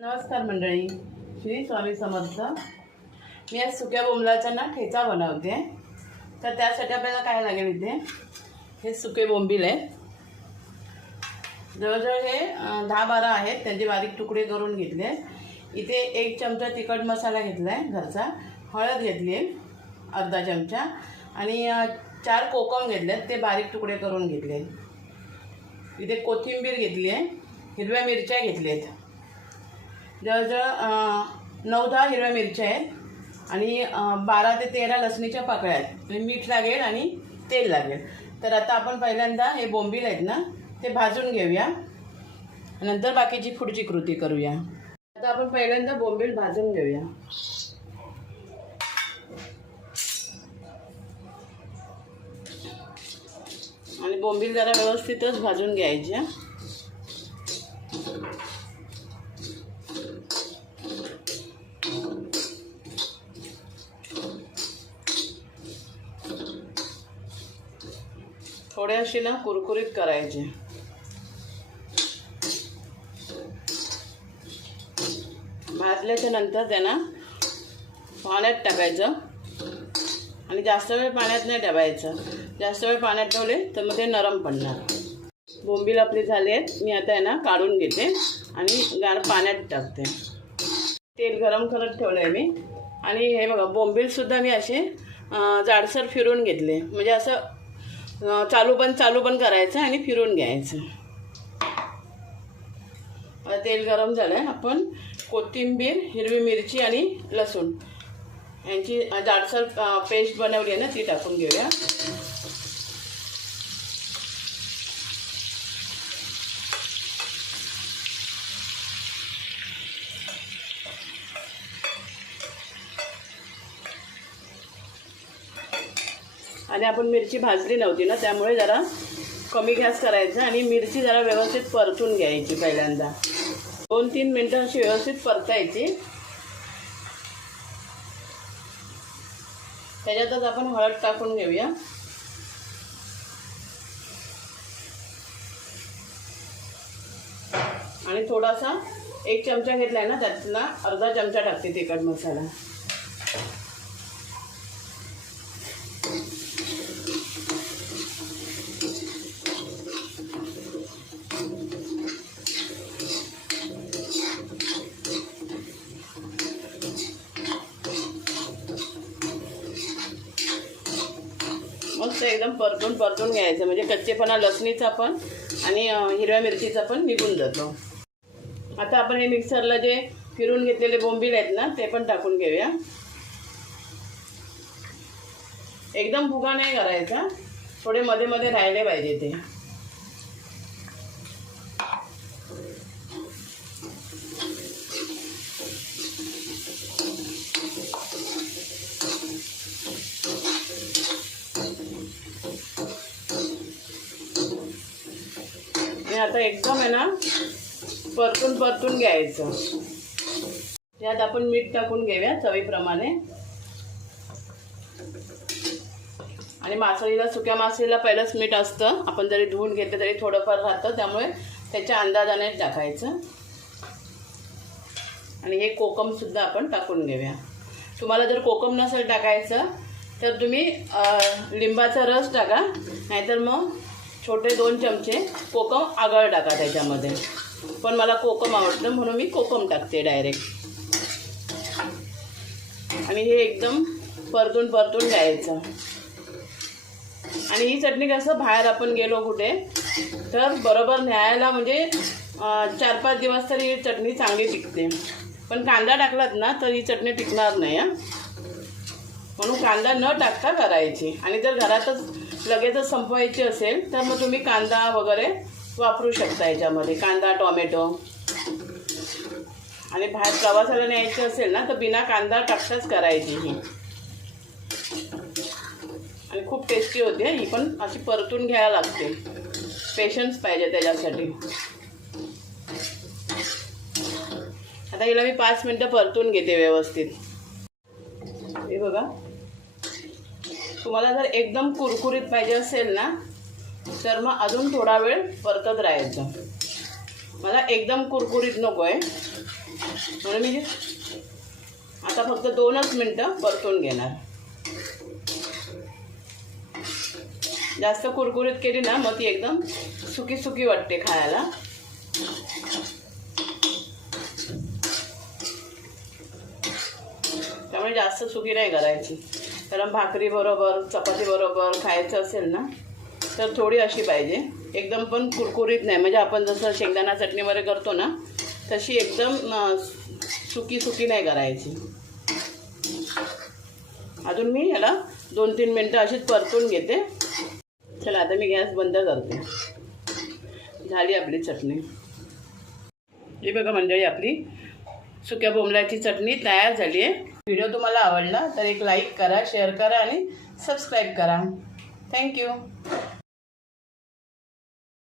नमस्कार मंडळी. श्री स्वामी समर्थ. मी आज सुक्या बोंबलाचा ना ठेचा बनवते. तर त्यासाठी आपल्याला काय लागेल इथे? हे सुके बोंबील आहे. जवळजवळ हे दहा बारा आहेत. त्यांचे बारीक तुकडे करून घेतले. इथे एक चमचा तिखट मसाला घेतला आहे घरचा. हळद घेतली आहे अर्धा चमचा. आणि चार कोकम घेतले आहेत ते बारीक तुकडे करून घेतले. इथे कोथिंबीर घेतली आहे. हिरव्या मिरच्या घेतल्या आहेत जवळजवळ नऊ दहा हिरव्या मिरच्या आहेत आणि बारा ते तेरा लसणीच्या पाकळ्या आहेत. म्हणजे मीठ लागेल आणि तेल लागेल. तर आता आपण पहिल्यांदा हे बोंबील आहेत ना ते भाजून घेऊया. नंतर बाकीची पुढची कृती करूया. आता आपण पहिल्यांदा बोंबील भाजून घेऊया. आणि बोंबील जरा व्यवस्थितच भाजून घ्यायच्या थोड्याशी ना कुरकुरीत करायचे. भाजल्याच्या नंतर त्यांना पाण्यात टाकायचं. आणि जास्त वेळ पाण्यात नाही ठेवायचं जास्त वेळ पाण्यात ठेवले तर मग ते नरम पडणार. बोंबील आपले झाले आहेत. मी आता यांना काढून घेते आणि गार पाण्यात टाकते. तेल गरम करत ठेवलं आहे मी. आणि हे बघा बोंबीलसुद्धा मी असे जाडसर फिरून घेतले. म्हणजे असं चालू पण चालू पण करायचं आणि फिरून घ्यायचं. तेल गरम झालं आहे आपण कोथिंबीर हिरवी मिरची आणि लसूण यांची जाडसर पेस्ट बनवली आहे ना ती टाकून घेऊया. आणि आपण मिरची भाजली नव्हती ना त्यामुळे जरा कमी गॅस करायचा आणि मिरची जरा व्यवस्थित परतून घ्यायची पहिल्यांदा. दोन तीन मिनटं अशी व्यवस्थित परतायची. त्याच्यातच आपण हळद टाकून घेऊया. आणि थोडासा एक चमचा घेतलाय ना त्यातला अर्धा चमचा टाकते तिखट मसाला. मस्त एकदम परतून परतून घ्यायचं. म्हणजे कच्चेपणा लसणीचा पण आणि हिरव्या मिरचीचा पण निघून जातो. आता आपण हे मिक्सरला जे फिरून घेतलेले बोंबील आहेत ना ते पण टाकून घेऊया. एकदम फुगा नाही करायचा. थोडे मध्ये मध्ये राहिले पाहिजे ते. आणि आता एकदम आहे ना परतून परतून घ्यायचं. त्यात आपण मीठ टाकून घेऊया चवीप्रमाणे. आणि मासळीला सुक्या मासळीला पहिलंच मीठ असतं. आपण जरी धुवून घेतलं तरी थोडंफार राहतं. त्यामुळे त्याच्या अंदाजाने टाकायचं. आणि हे कोकमसुद्धा आपण टाकून घेऊया. तुम्हाला जर कोकम नसेल टाकायचं तर तुम्ही लिंबाचा रस टाका. नाहीतर मग छोटे दोन चमचे कोकम आगळ टाका त्याच्यामध्ये. पण मला कोकम आवडतं म्हणून मी कोकम टाकते डायरेक्ट आणि हे एकदम परतून परतून घ्यायचं. आणि ही चटणी कसं बाहेर आपण गेलो कुठे तर बरोबर न्यायला म्हणजे चार पाच दिवस तरी ही चटणी चांगली टिकते. पण कांदा टाकलात ना तर ही चटणी टिकणार नाही म्हणून कांदा न टाकता करायची. आणि जर घरातच लगेचच संपवायची असेल तर मग तुम्ही कांदा वगैरे वापरू शकता याच्यामध्ये. कांदा टोमॅटो. आणि बाहेर प्रवासाला न्यायची असेल ना तर बिना कांदा टाकताच करायची ही. आणि खूप टेस्टी होते ही पण अशी परतून घ्यायला लागते. पेशन्स पाहिजे त्याच्यासाठी. आता हिला मी पाच मिनटं परतून घेते व्यवस्थित. हे बघा. तुम्हाला जर एकदम कुरकुरीत पाहिजे असेल ना तर मग अजून थोडा वेळ परतत राहायचं. मला एकदम कुरकुरीत नको आहे म्हणून मी आता फक्त दोनच मिनटं परतून घेणार. जास्त कुरकुरीत केली ना मग ती एकदम सुकी सुकी वाटते खायला. त्यामुळे जास्त सुकी नाही करायची. कारण भाकरी बरोबर चपाती बरोबर खायचं असेल ना तर थोडी अशी पाहिजे. एकदम पण कुरकुरीत नाही. म्हणजे आपण जसं शेंगदाणा चटणी वगैरे करतो ना तशी एकदम सुकी सुकी नाही करायची. अजून मी ह्याला दोन तीन मिनटं अशीच परतून घेते. चला आता मी गॅस बंद करते. झाली आपली चटणी. ही बघा मंडळी आपली सुक्या बोंबल्याची चटणी तयार झाली आहे. व्हिडिओ तुम्हाला आवडला तर एक लाईक करा शेअर करा आणि सबस्क्राईब करा. थँक्यू